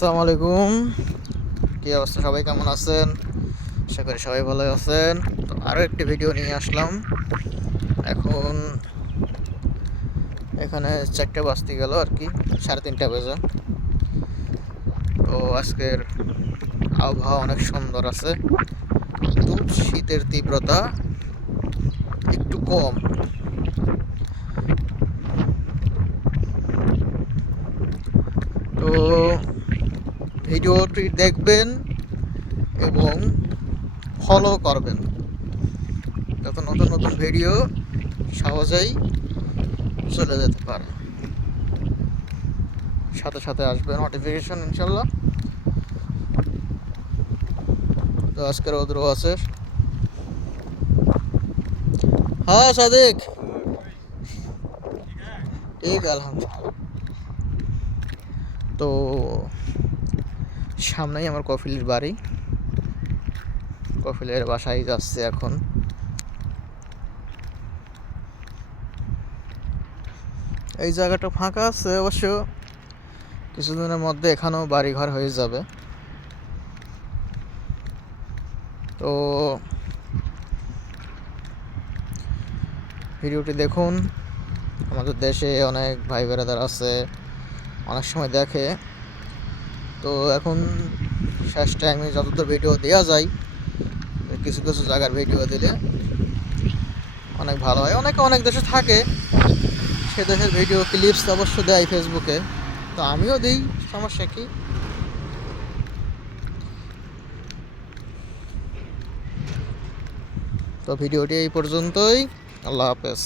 আসসালামু আলাইকুম। কি অবস্থা, সবাই কেমন আছেন? আশা করি সবাই ভালো আছেন। তো আরও একটি ভিডিও নিয়ে আসলাম। এখন এখানে 4টে বাজতে গেল আর কি, 3:30 বাজে। তো আজকের আবহাওয়া অনেক সুন্দর আছে, কিন্তু শীতের তীব্রতা একটু কম। তো ভিডিওটি দেখবেন এবং ফলো করবেন, যাতে নতুন নতুন ভিডিও সহজেই চলে যেতে পারে। সাথে সাথে আসবে নোটিফিকেশন ইনশাল্লাহ। তো আজকের রৌদ্র আছে। হ্যাঁ সাদিক, ঠিক আলহামদুলিল্লাহ। তো সামনেই আমার কফিলের বাড়ি, কফিলের বাসায় যাচ্ছে এখন। এই জায়গাটা ফাঁকা আছে অবশ্য, কিছুদিনের মধ্যে এখানেও বাড়িঘর হয়ে যাবে। তো ভিডিওটি দেখুন। আমাদের দেশে অনেক ভাই বেড়াদার আছে, অনেক সময় দেখে। তো এখন শেষ টাইমে যতদূর ভিডিও দেওয়া যায়, কিছু কিছু জায়গার ভিডিও দিলে অনেক ভালো হয়। অনেকে অনেক দেশে থাকে, সে দেশের ভিডিও ক্লিপস অবশ্য দেয় ফেসবুকে, তো আমিও দিই, সমস্যা কি। তো ভিডিওটি এই পর্যন্তই। আল্লাহ হাফেজ।